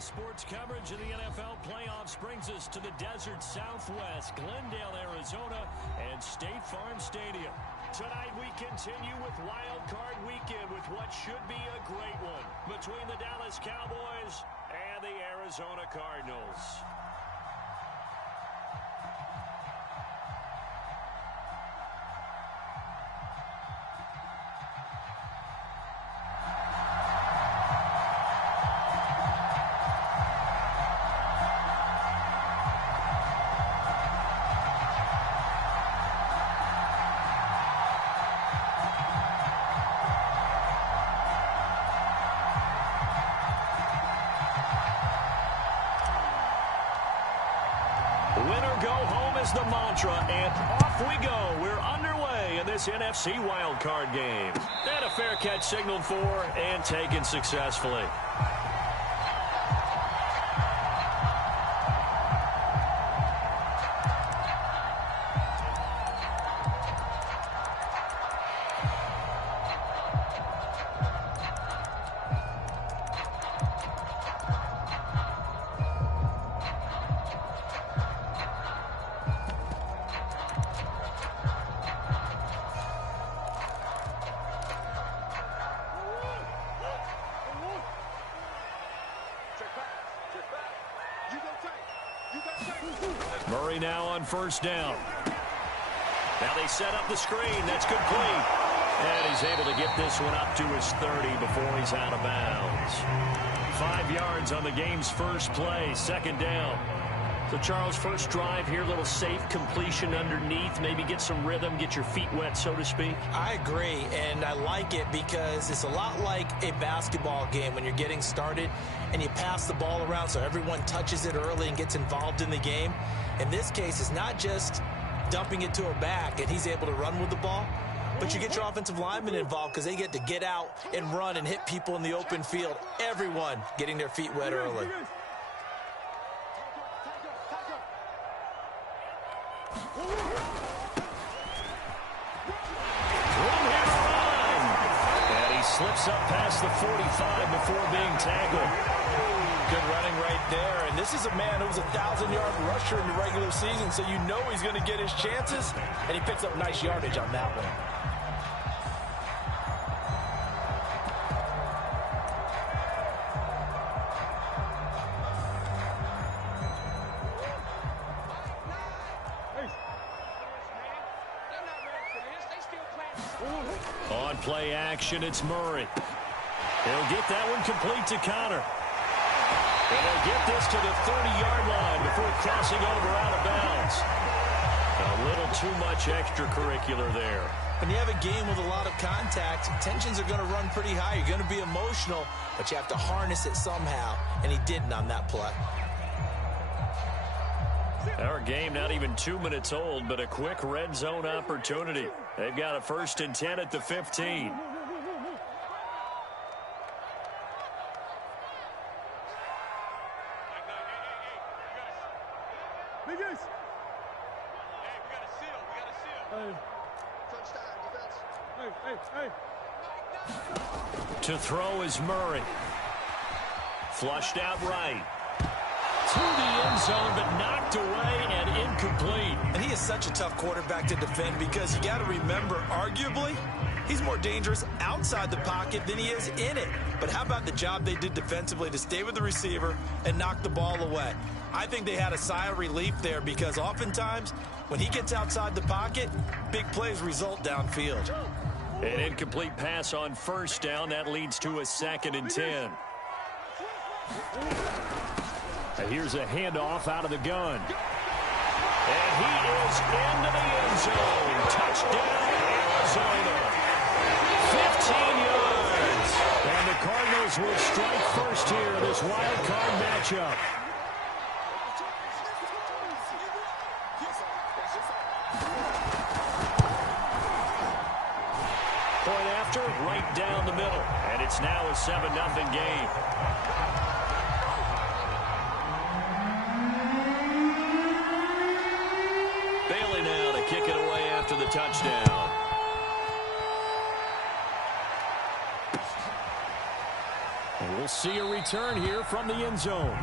Sports coverage of the NFL playoffs brings us to the desert Southwest, Glendale, Arizona, and State Farm Stadium. Tonight we continue with Wild Card Weekend with what should be a great one between the Dallas Cowboys and the Arizona Cardinals. Winner go home is the mantra, and off we go. We're underway in this NFC wildcard game. And a fair catch signaled for and taken successfully. Murray now on first down. Now they set up the screen. That's complete. And he's able to get this one up to his 30 before he's out of bounds. 5 yards on the game's first play, second down. So, Charles, first drive here, a little safe completion underneath. Maybe get some rhythm, get your feet wet, so to speak. I agree, and I like it because it's a lot like a basketball game when you're getting started and you pass the ball around so everyone touches it early and gets involved in the game. In this case, it's not just dumping it to a back and he's able to run with the ball, but you get your offensive linemen involved because they get to get out and run and hit people in the open field. Everyone getting their feet wet early. Slips up past the 45 before being tackled. Good running right there. And this is a man who's a 1,000-yard rusher in the regular season, so you know he's going to get his chances. And he picks up nice yardage on that one. On play action, it's Murray. He'll get that one complete to Connor. And he'll get this to the 30-yard line before crossing over out of bounds. A little too much extracurricular there. When you have a game with a lot of contact, tensions are going to run pretty high. You're going to be emotional, but you have to harness it somehow, and he didn't on that play. Our game not even 2 minutes old, but a quick red zone opportunity. They've got a 1st and 10 at the 15. To throw is Murray. Flushed out right. To the end zone, but knocked away and incomplete. And he is such a tough quarterback to defend because you got to remember, arguably, he's more dangerous outside the pocket than he is in it. But how about the job they did defensively to stay with the receiver and knock the ball away? I think they had a sigh of relief there because oftentimes when he gets outside the pocket, big plays result downfield. An incomplete pass on first down. That leads to a 2nd and 10. Here's a handoff out of the gun. And he is into the end zone. Touchdown, Arizona. 15 yards. And the Cardinals will strike first here in this wild card matchup. Point after, right down the middle. And it's now a 7-0 game. Kick it away after the touchdown. see a return here from the end zone.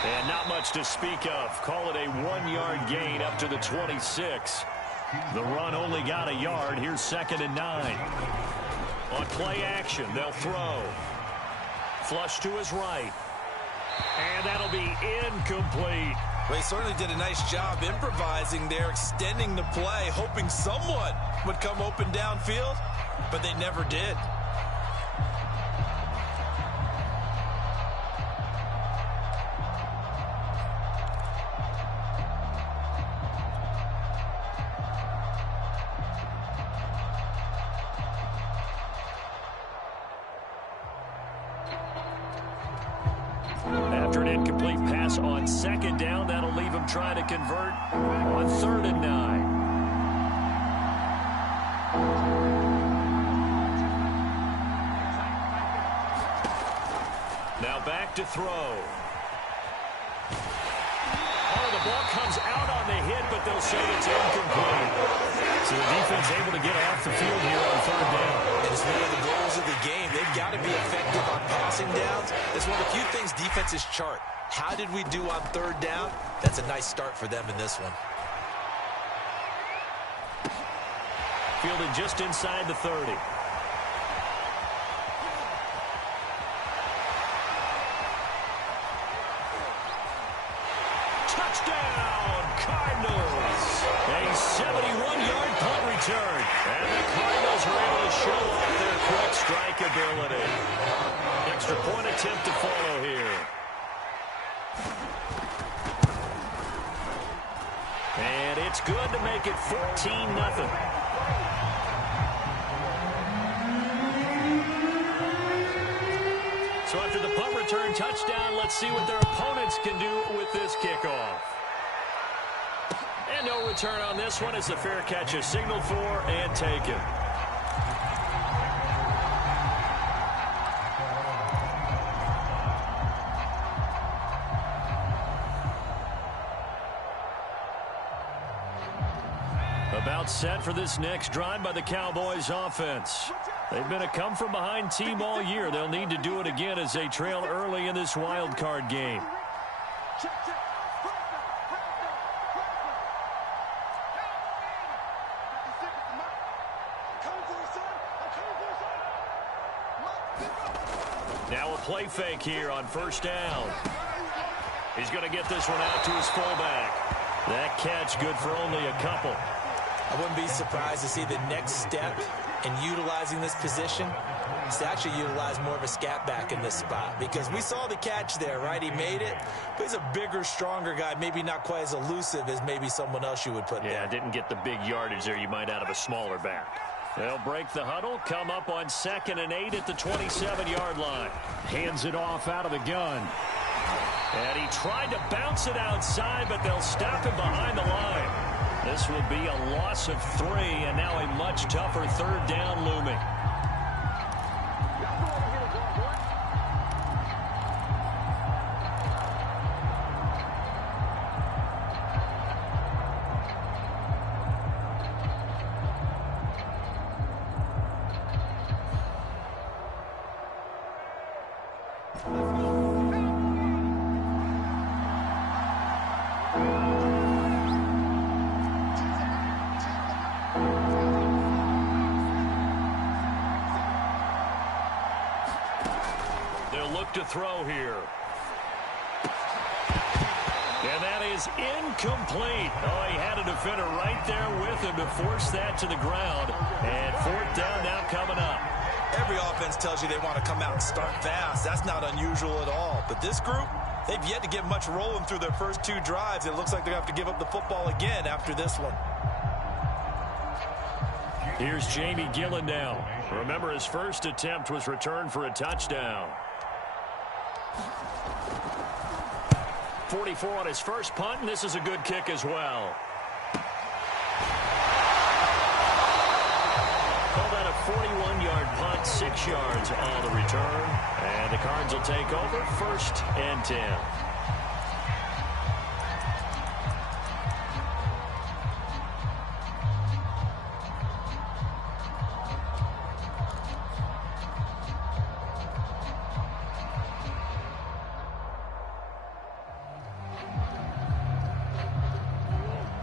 And not much to speak of. Call it a 1-yard gain up to the 26. The run only got a yard. Here's 2nd and 9. On play action, they'll throw. Flush to his right. And that'll be incomplete. Well, he certainly did a nice job improvising there, extending the play, hoping someone would come open downfield, but they never did. After an incomplete pass on 2nd down, that'll leave him trying to convert on 3rd and 9. Now back to throw. Oh, the ball comes out on the hit, but they'll say it's incomplete. So the defense able to get off the field here on 3rd down. And it's one of the goals of the game. They've got to be effective on passing downs. It's one of the few things defenses chart. How did we do on 3rd down? That's a nice start for them in this one. Fielded just inside the 30. Touchdown, Cardinals! A 71-yard punt return. And the Cardinals are able to show off their quick strike ability. Extra point attempt to follow here. And it's good to make it 14-0. So after the punt return touchdown, let's see what their opponents can do with this kickoff. And no return on this one as the fair catch is signaled for and taken. About set for this next drive by the Cowboys offense. They've been a come-from-behind team all year. They'll need to do it again as they trail early in this wild card game. Now a play fake here on 1st down. He's going to get this one out to his fullback. That catch good for only a couple. I wouldn't be surprised to see the next step in utilizing this position is to actually utilize more of a scat back in this spot, because we saw the catch there, right? He made it, but he's a bigger, stronger guy, maybe not quite as elusive as maybe someone else you would put there. Yeah, didn't get the big yardage there you might out of a smaller back. They'll break the huddle, come up on 2nd and 8 at the 27-yard line. Hands it off out of the gun. And he tried to bounce it outside, but they'll stop him behind the line. This will be a loss of 3, and now a much tougher 3rd down looming. They'll look to throw here. And And that is incomplete. Oh, he had a defender right there with him to force that to the ground. And fourth down now coming up. Every offense tells you they want to come out and start fast. That's not unusual at all. But this group, they've yet to get much rolling through their first two drives. It looks like they're going to have to give up the football again after this one. Here's Jamie Gillen now. Remember, his first attempt was returned for a touchdown. 44 on his first punt, and this is a good kick as well. Call that a 41-yard punt, 6 yards on the return. And the Cards will take over, 1st and 10.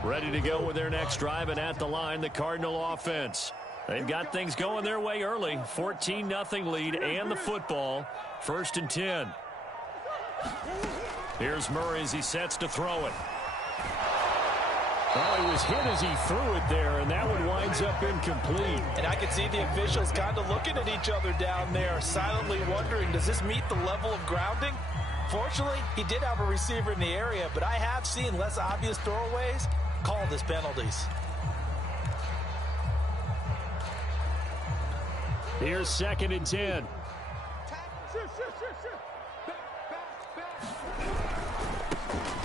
Ready to go with their next drive, and at the line, the Cardinal offense. They've got things going their way early. 14-0 lead and the football. 1st and 10. Here's Murray as he sets to throw it. Oh, he was hit as he threw it there, and that one winds up incomplete. And I can see the officials kind of looking at each other down there, silently wondering, does this meet the level of grounding? Fortunately, he did have a receiver in the area, but I have seen less obvious throwaways called as penalties. Here's 2nd and 10.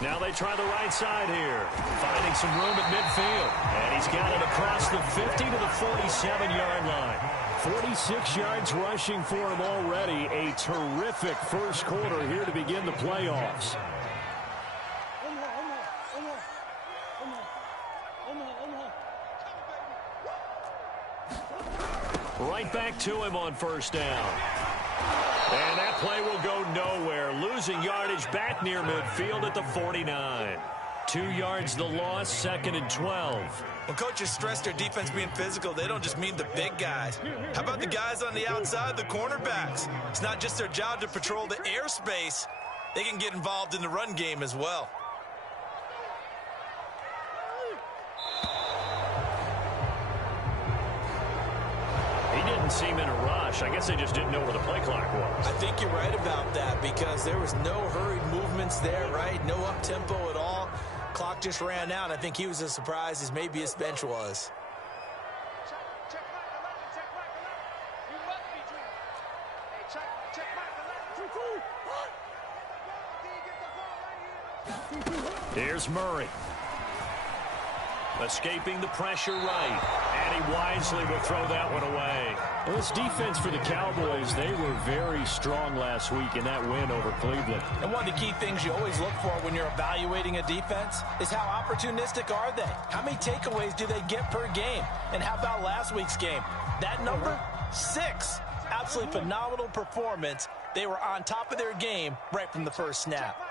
Now they try the right side here, finding some room at midfield. And he's got it across the 50 to the 47-yard line. 46 yards rushing for him already. A terrific first quarter here to begin the playoffs. Right back to him on 1st down. And that play will go nowhere. Losing yardage back near midfield at the 49. 2 yards the loss, 2nd and 12. When coaches stress their defense being physical, they don't just mean the big guys. How about the guys on the outside, the cornerbacks? It's not just their job to patrol the airspace. They can get involved in the run game as well. He didn't seem in a rush. I guess they just didn't know where the play clock was. I think you're right about that because there was no hurried movements there, right? No up-tempo at all. Clock just ran out. I think he was as surprised as maybe his bench was. Here's Murray. Escaping the pressure right. And he wisely will throw that one away. Well, this defense for the Cowboys, they were very strong last week in that win over Cleveland. And one of the key things you always look for when you're evaluating a defense is how opportunistic are they? How many takeaways do they get per game? And how about last week's game? That number, 6. Absolutely phenomenal performance. They were on top of their game right from the first snap.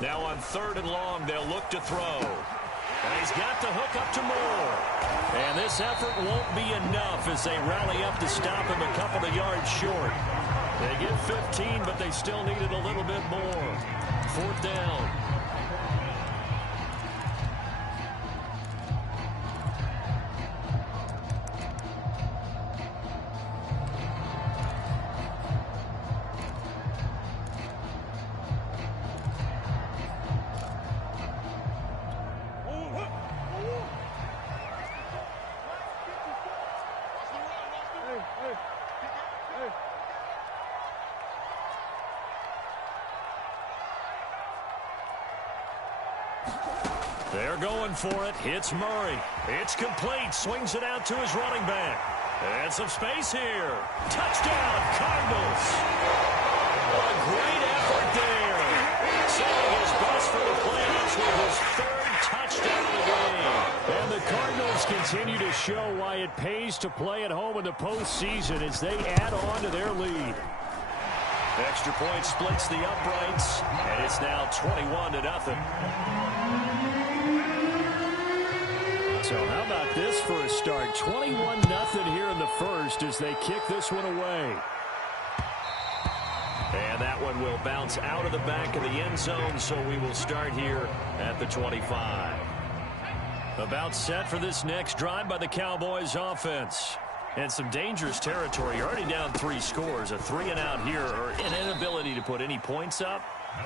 Now on 3rd and long, they'll look to throw. And he's got the hook up to Moore. And this effort won't be enough as they rally up to stop him a couple of yards short. They get 15, but they still needed a little bit more. 4th down. They're going for it. It's Murray. It's complete. Swings it out to his running back. And some space here. Touchdown, Cardinals. A great effort there. Saving his best for the playoffs with his 3rd touchdown of the game. And the Cardinals continue to show why it pays to play at home in the postseason as they add on to their lead. Extra point splits the uprights, and it's now 21-0. So how about this for a start? 21-0 here in the first as they kick this one away. And that one will bounce out of the back of the end zone, so we will start here at the 25. About set for this next drive by the Cowboys offense. And some dangerous territory. You're already down 3 scores. A 3-and-out here, or an inability to put any points up.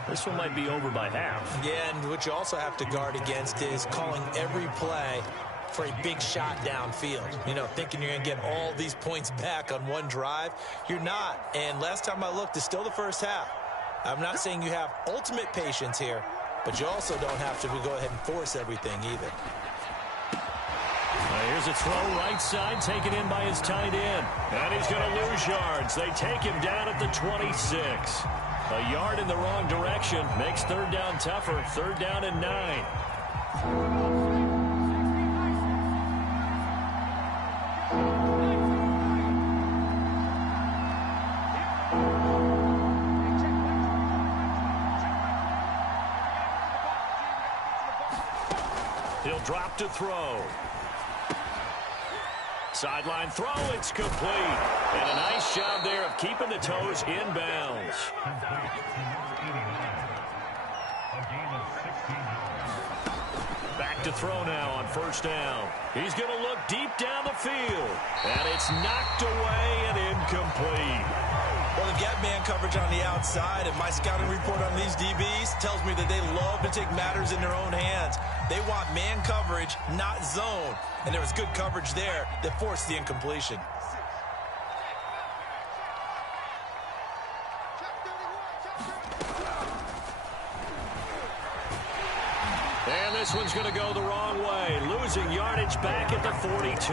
This one might be over by half. Yeah, and what you also have to guard against is calling every play for a big shot downfield. You know, thinking you're going to get all these points back on one drive. You're not. And last time I looked, it's still the first half. I'm not saying you have ultimate patience here, but you also don't have to go ahead and force everything either. Here's a throw right side, taken in by his tight end. And he's going to lose yards. They take him down at the 26. A yard in the wrong direction makes third down tougher. 3rd down and 9. He'll drop to throw. Sideline throw, it's complete. And a nice job there of keeping the toes inbounds. Back to throw now on 1st down. He's going to look deep down the field. And it's knocked away and incomplete. Well, they've got man coverage on the outside, and my scouting report on these DBs tells me that they love to take matters in their own hands. They want man coverage, not zone. And there was good coverage there that forced the incompletion. And this one's going to go the wrong way, losing yardage back at the 42.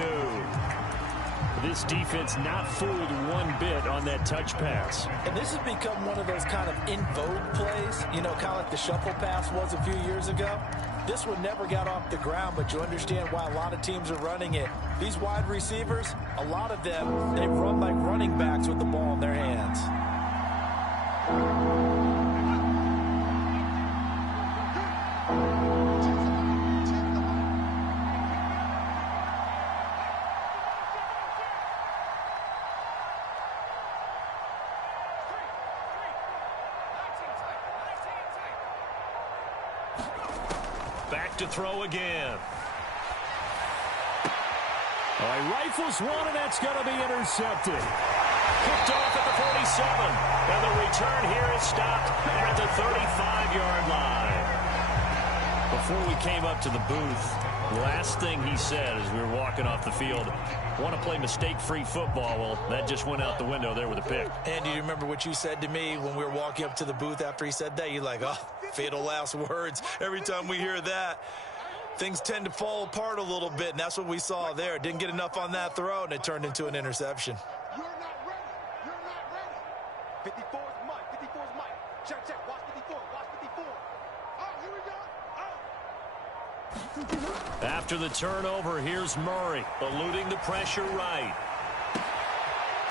This defense not fooled one bit on that touch pass. And this has become one of those kind of in vogue plays, you know, kind of like the shuffle pass was a few years ago. This one never got off the ground, but you understand why a lot of teams are running it. These wide receivers, a lot of them, they run like running backs with the ball in their hands. Back to throw again. All right, rifles one, and that's going to be intercepted. Picked off at the 47. And the return here is stopped at the 35-yard line. Before we came up to the booth, the last thing he said as we were walking off the field, want to play mistake-free football. Well, that just went out the window there with a pick. And do you remember what you said to me when we were walking up to the booth after he said that? You're like, oh, fatal last words. Every time we hear that, things tend to fall apart a little bit, and that's what we saw there. Didn't get enough on that throw, and it turned into an interception. You're not ready. You're not ready. 54 is Mike. 54 is Mike. Check, check. Watch 54. Watch 54. Oh, here we go. Oh. After the turnover, here's Murray, eluding the pressure right.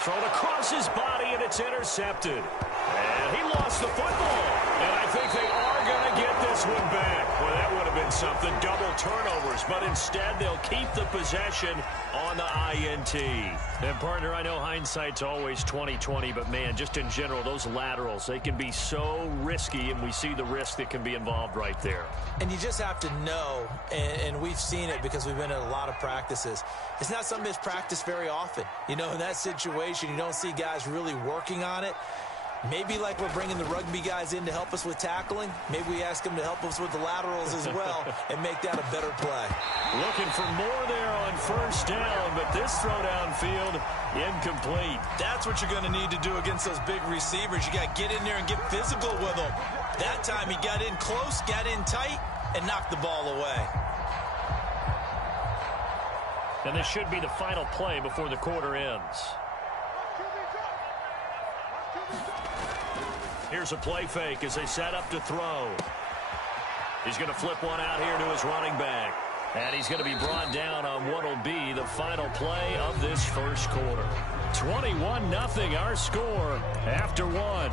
Thrown across his body, and it's intercepted. And he lost the football. And I think they are going to get this one back. Well, that would have been something. Double turnovers. But instead, they'll keep the possession on the INT. And, partner, I know hindsight's always 20/20, but, man, just in general, those laterals, they can be so risky, and we see the risk that can be involved right there. And you just have to know, and we've seen it because we've been in a lot of practices, it's not something that's practiced very often. You know, in that situation, you don't see guys really working on it. Maybe like we're bringing the rugby guys in to help us with tackling, maybe we ask them to help us with the laterals as well and make that a better play. Looking for more there on 1st down, but this throw downfield incomplete. That's what you're going to need to do against those big receivers. You got to get in there and get physical with them. That time he got in close, got in tight, and knocked the ball away. And this should be the final play before the quarter ends. Here's a play fake as they set up to throw. He's going to flip one out here to his running back. And he's going to be brought down on what will be the final play of this first quarter. 21-0 our score after one.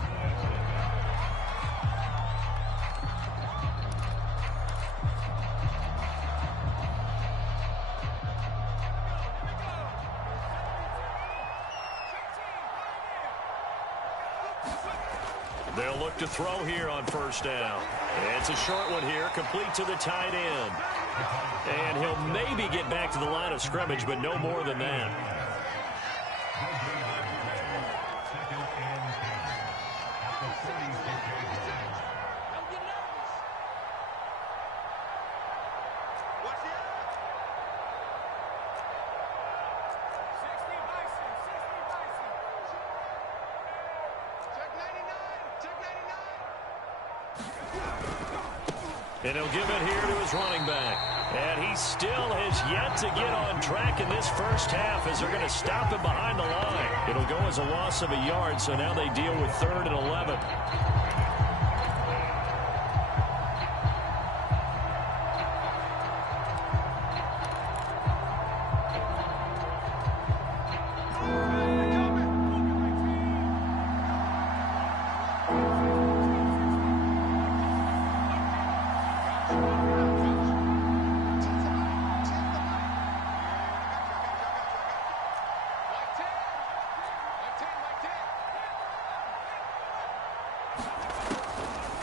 They'll look to throw here on first down. It's a short one here, complete to the tight end. And he'll maybe get back to the line of scrimmage, but no more than that. And he'll give it here to his running back. And he still has yet to get on track in this first half as they're going to stop him behind the line. It'll go as a loss of a yard, so now they deal with 3rd and 11.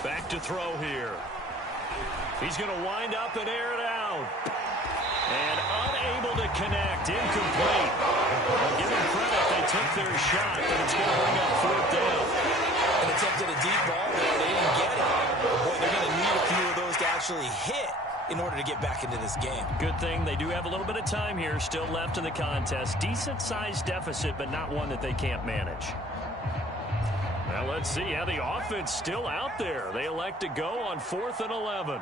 Back to throw here. He's going to wind up and air it out. And unable to connect. Incomplete. Well, give them credit. They took their shot, but it's going to bring up 4th down. And attempted a deep ball there. They didn't get it. Boy, they're going to need a few of those to actually hit in order to get back into this game. Good thing they do have a little bit of time here still left in the contest. Decent-sized deficit, but not one that they can't manage. Now let's see how the offense still out there. They elect to go on 4th and 11.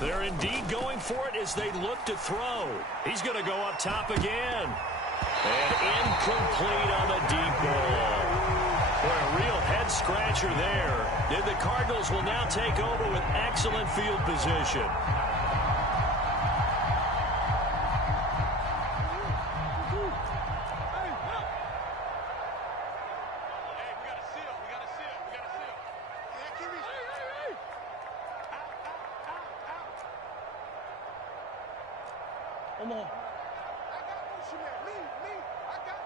They're indeed going for it as they look to throw. He's going to go up top again. And incomplete on the deep ball. Boy, a real head-scratcher there. And the Cardinals will now take over with excellent field position. Come on. I got motion there. Me. I got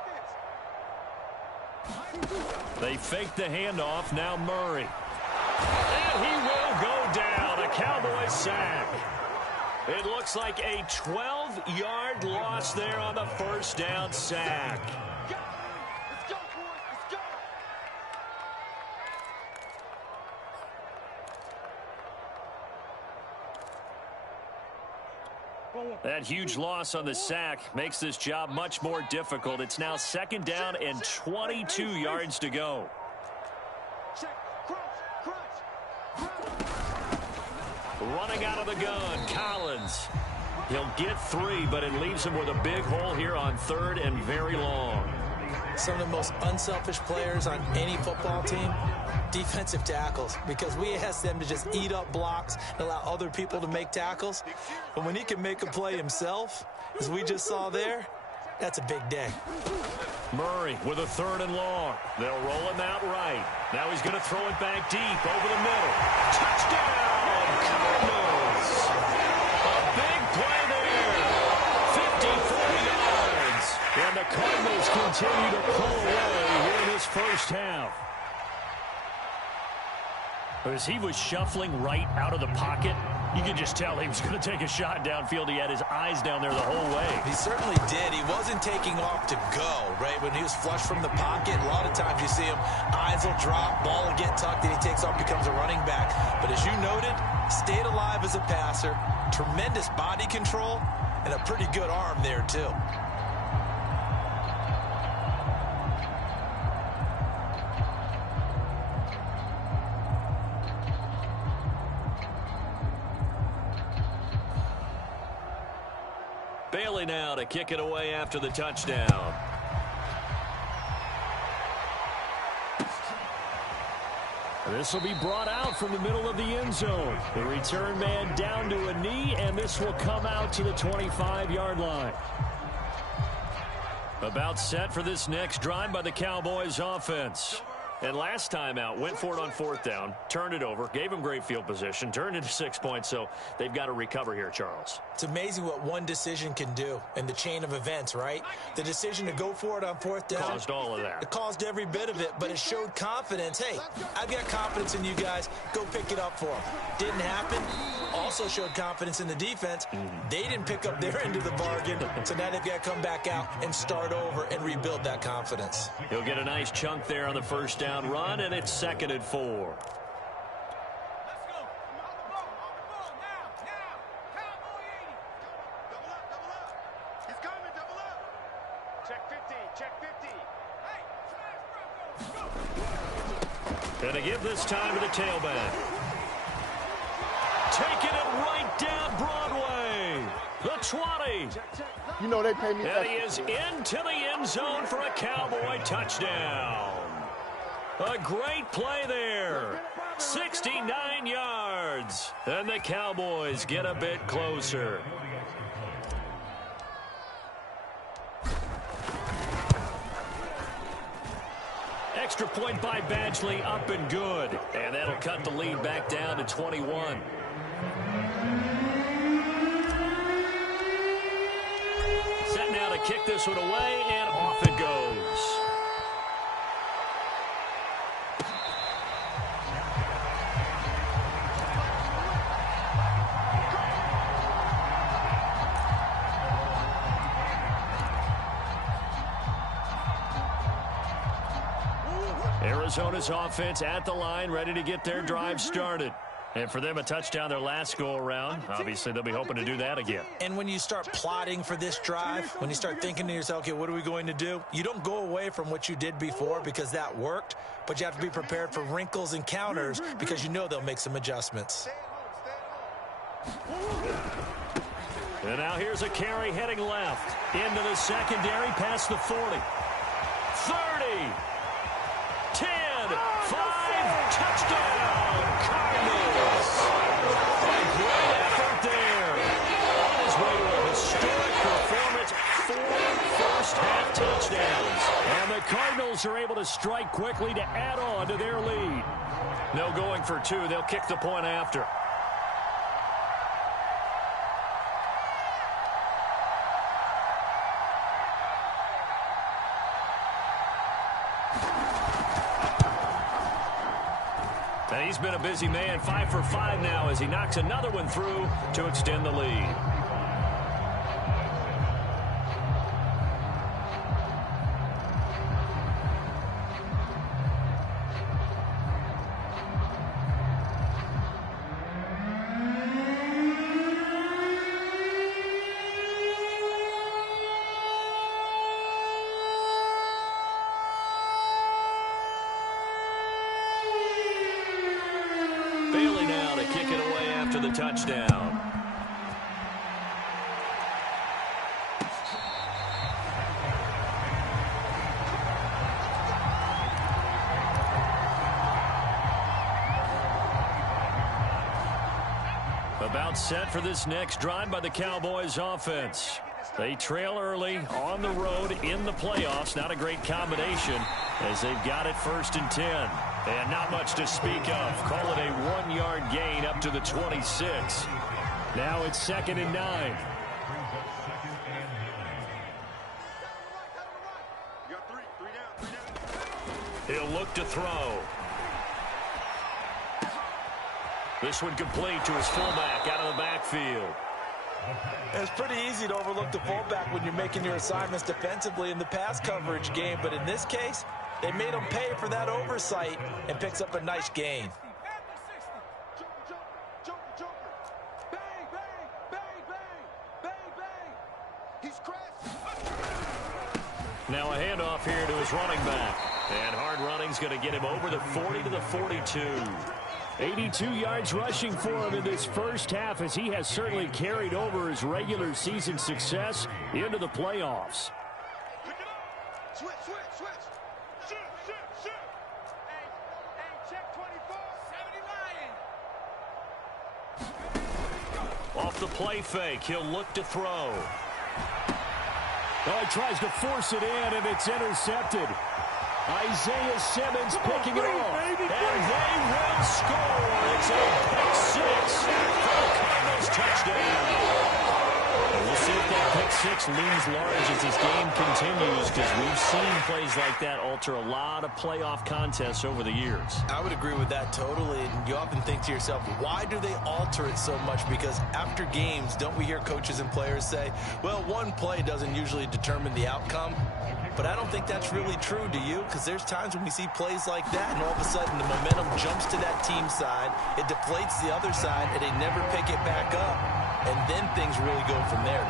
this. They fake the handoff. Now Murray. And he will go down. A Cowboy sack. It looks like a 12-yard loss there on the first down sack. Let's go, boys. Let's go. That huge loss on the sack makes this job much more difficult. It's now 2nd down and 22 yards to go. Running out of the gun, Collins. He'll get 3, but it leaves him with a big hole here on 3rd and very long. Some of the most unselfish players on any football team, defensive tackles, because we ask them to just eat up blocks and allow other people to make tackles. But when he can make a play himself, as we just saw there, that's a big day. Murray with a 3rd and long. They'll roll him out right. Now he's going to throw it back deep over the middle. Touchdown, Cardinals. A big play there. 54 yards. And the Cardinals continue to pull away here in this first half. As he was shuffling right out of the pocket, you could just tell he was going to take a shot downfield. He had his eyes down there the whole way. He certainly did. He wasn't taking off to go, right? When he was flush from the pocket, a lot of times you see him, eyes will drop, ball will get tucked, and he takes off, becomes a running back. But as you noted, stayed alive as a passer, tremendous body control, and a pretty good arm there, too. Bailey now to kick it away after the touchdown. This will be brought out from the middle of the end zone. The return man down to a knee, and this will come out to the 25-yard line. About set for this next drive by the Cowboys offense. And last time out, went for it on fourth down, turned it over, gave them great field position, turned into 6 points, so they've got to recover here, Charles. It's amazing what one decision can do in the chain of events, right? The decision to go for it on fourth down. Caused all of that. It caused every bit of it, but it showed confidence. Hey, I've got confidence in you guys. Go pick it up for them. Didn't happen. Also showed confidence in the defense. They didn't pick up their end of the bargain, so now they've got to come back out and start over and rebuild that confidence. He'll get a nice chunk there on the first down run, and it's 2nd and 4. Gonna give this time to the tailback. Taking it right down Broadway. The 20. You know they pay me. And he is into the end zone for a Cowboy touchdown. A great play there. 69 yards. And the Cowboys get a bit closer. Extra point by Badgley, up and good. And that'll cut the lead back down to 21. Set now to kick this one away, and off it goes. Arizona's offense at the line, ready to get their drive started. And for them, a touchdown their last go-around. Obviously, they'll be hoping to do that again. And when you start plotting for this drive, when you start thinking to yourself, okay, what are we going to do? You don't go away from what you did before because that worked, but you have to be prepared for wrinkles and counters because you know they'll make some adjustments. And now here's a carry heading left. Into the secondary, past the 40. 30. 10. 5. Touchdown. Cardinals. A great effort there. On his way to a historic performance. 4 first-half touchdowns. And the Cardinals are able to strike quickly to add on to their lead. No going for 2. They'll kick the point after. And he's been a busy man, 5 for 5 now as he knocks another one through to extend the lead. Bailey now to kick it away after the touchdown. About set for this next drive by the Cowboys offense. They trail early on the road in the playoffs. Not a great combination as they've got it 1st and 10. And not much to speak of. Call it a 1-yard gain up to the 26. Now it's 2nd and 9. He'll look to throw. This one complete to his fullback out of the backfield. It's pretty easy to overlook the fullback when you're making your assignments defensively in the pass coverage game, but in this case, they made him pay for that oversight and picks up a nice gain. Now a handoff here to his running back. And hard running's going to get him over the 40 to the 42. 82 yards rushing for him in this first half, as he has certainly carried over his regular season success into the playoffs. Switch. Hey, check 24. 70 Lion. Off the play fake, he'll look to throw. Oh, he tries to force it in, and it's intercepted. Isaiah Simmons picking it off, and they will score. It's a pick six for the Cardinals touchdown. And we'll see if that pick six looms large as this game continues, because we've seen plays like that alter a lot of playoff contests over the years. I would agree with that totally. And you often think to yourself, why do they alter it so much? Because after games, don't we hear coaches and players say, well, one play doesn't usually determine the outcome? But I don't think that's really true, do you? Because there's times when we see plays like that, and all of a sudden the momentum jumps to that team side, it deflates the other side, and they never pick it back up. And then things really go from there.